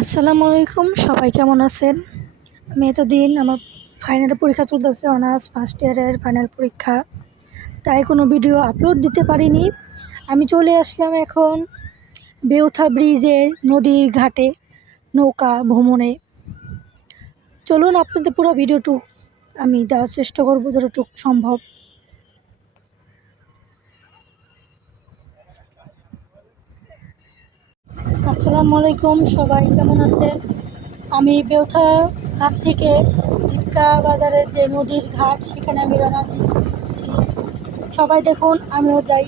আসসালামু আলাইকুম, সবাই কেমন আছেন? আমি এতদিন আমার ফাইনাল পরীক্ষা চলতেছে, অনার্স ফার্স্ট ইয়ারের ফাইনাল পরীক্ষা, তাই কোনো ভিডিও আপলোড দিতে পারিনি। আমি চলে আসলাম এখন বেউথা ব্রিজের নদীর ঘাটে নৌকা ভ্রমণে। চলুন আপনাদের পুরো ভিডিওটুক আমি দেওয়ার চেষ্টা করবো যতটুকু সম্ভব। আসসালামু আলাইকুম, সবাই কেমন আছেন? আমি বেউথা ঘাট থেকে জিটকা বাজারের যে নদীর ঘাট, সেখানে আমি রওনা দিচ্ছি। সবাই দেখুন, আমিও যাই।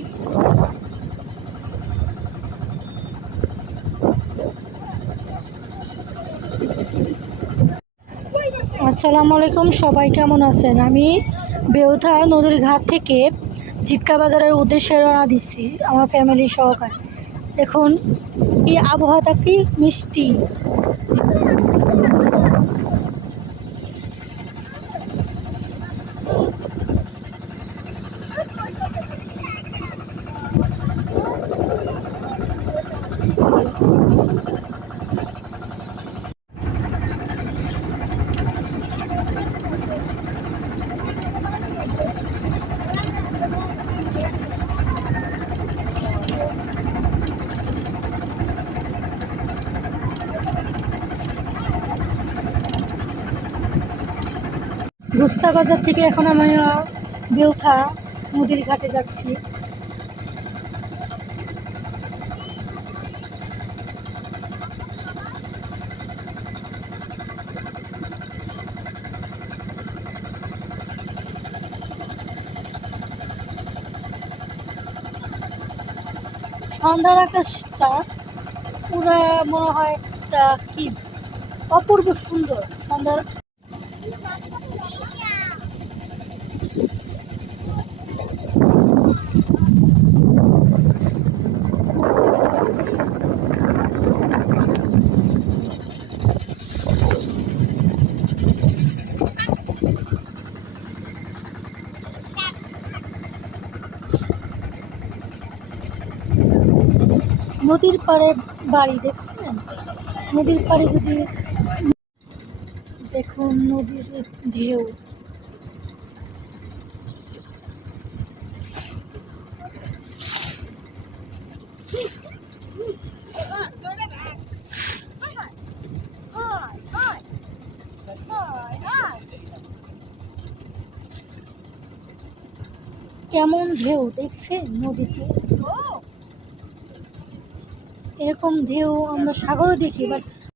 আসসালামু আলাইকুম, সবাই কেমন আছেন? আমি বেউথা নদীর ঘাট থেকে জিটকা বাজারের উদ্দেশ্যে রওনা দিচ্ছি আমার ফ্যামিলি সহকারে। দেখুন এই আবহাওয়াটা কি মিষ্টি। গুস্তা বাজার থেকে এখন আমি বেউথা নদীর ঘাটে যাচ্ছি। সন্ধ্যার আকাশটা পুরা মনে হয় একটা কি অপূর্ব সুন্দর। সন্ধ্যার নদীর পাড়ে বাড়ি দেখছেন? নদীর পাড়ে যদি দেখুন নদীর ঢেউ, কেমন ঢেউ দেখছেন নদীতে? এরকম ঢেউ আমরা সাগরে দেখি, বাট